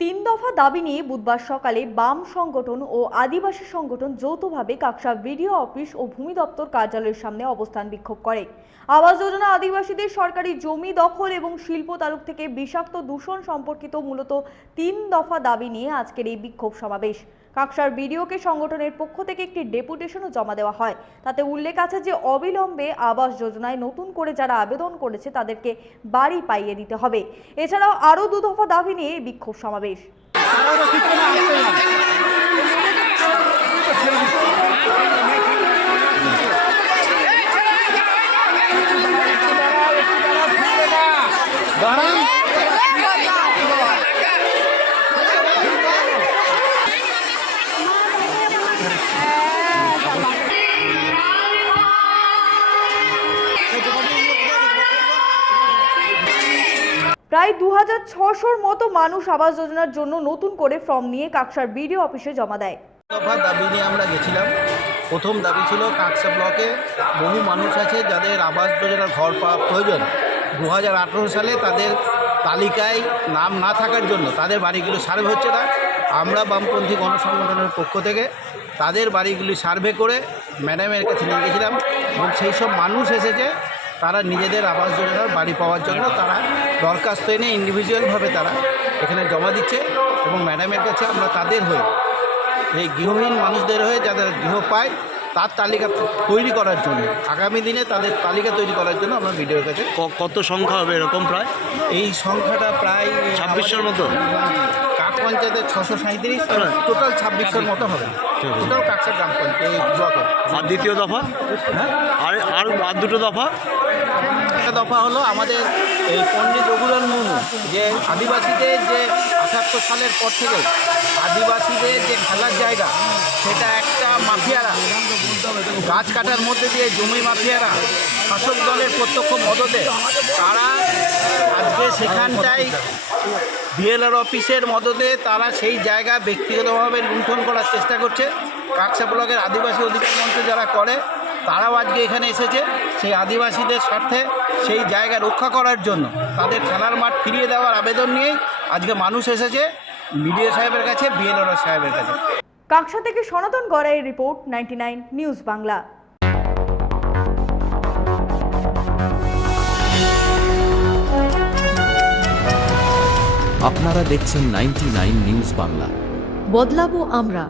তিন দফা দাবি নিয়ে বুধবার সকালে বাম সংগঠন ও আদিবাসী সংগঠন যৌথভাবে কাকসা বিডিও অফিস ও ভূমি দপ্তর কার্যালয়ের সামনে অবস্থান বিক্ষোভ করে। আবাস যোজনা আদিবাসীদের সরকারি জমি দখল এবং শিল্প তালুক থেকে বিষাক্ত দূষণ সম্পর্কিত মূলত তিন দফা দাবি নিয়ে আজকের এই বিক্ষোভ সমাবেশ। কাকসার বিডিওকে সংগঠনের পক্ষ থেকে একটি ডেপুটেশনও জমা দেওয়া হয়। তাতে উল্লেখ আছে যে অবিলম্বে আবাস যোজনায় নতুন করে যারা আবেদন করেছে তাদেরকে বাড়ি পাইয়ে দিতে হবে। এছাড়াও আরও দু দফা দাবি নিয়ে বিক্ষোভ সমাবেশ। প্রায় 2600-র মতো মানুষ আবাস যোজনার জন্য নতুন করে ফর্ম নিয়ে কাকসার বিডিও অফিসে জমা দেয়। দফা দাবি নিয়ে আমরা গেছিলাম। প্রথম দাবি ছিল কাকসা ব্লকে বহু মানুষ আছে যাদের আবাস যোজনার ঘর পাওয়া প্রয়োজন। 2018 সালে তাদের তালিকায় নাম না থাকার জন্য তাদের বাড়িগুলো সার্ভে হচ্ছে না। আমরা বামপন্থী গণসংগঠনের পক্ষ থেকে তাদের বাড়িগুলি সার্ভে করে ম্যাডামের কাছে নিয়ে গেছিলাম এবং সেই সব মানুষ এসেছে তারা নিজেদের আবাস যোজনার বাড়ি পাওয়ার জন্য তারা দরখাস্ত এনে ইন্ডিভিজুয়ালভাবে তারা এখানে জমা দিচ্ছে এবং ম্যাডামের কাছে আমরা তাদের হয়ে এই গৃহহীন মানুষদের হয়ে যাদের গৃহ পায় তার তালিকা তৈরি করার জন্য আগামী দিনে তাদের তালিকা তৈরি করার জন্য আমরা ভিডিওর কাছে কত সংখ্যা হবে এরকম প্রায়? এই সংখ্যাটা প্রায় 2600-র মতো। কাক পঞ্চায়েতের 637, টোটাল 2600-র মতো হবে টোটাল কাকসা গ্রাম পঞ্চায়েত ব্লকে। আর দ্বিতীয় দফা? হ্যাঁ, আর দুটো দফা। একটা দফা হলো আমাদের এই পণ্ডিত রঘুরাম মুর্মু যে আদিবাসীদের যে 78 সালের পর থেকে আদিবাসীদের যে খেলার জায়গা সেটা একটা মাফিয়ারা গাছ কাটার মধ্যে দিয়ে জমি মাফিয়ারা শাসক দলের প্রত্যক্ষ মদতে তারা আজকে সেখানটায় বিএলআর অফিসের মদতে তারা সেই জায়গা ব্যক্তিগতভাবে লুণ্ঠন করার চেষ্টা করছে। কাকসা ব্লকের আদিবাসী অধিকার মঞ্চ যারা করে তারাও আজকে এখানে এসেছে সেই আদিবাসীদের স্বার্থে সেই জায়গা রক্ষা করার জন্য তাদের খেলার মাঠ ফিরিয়ে দেওয়ার আবেদন নিয়েই আজকে মানুষ এসেছে বিডিও সাহেবের কাছে, বিএলআর সাহেবের কাছে। কাকসা থেকে সনাতন গড়াইয়ের রিপোর্ট, 99 নিউজ বাংলা। আপনারা দেখছেন 99 নিউজ বাংলা। বদলাবো আমরা।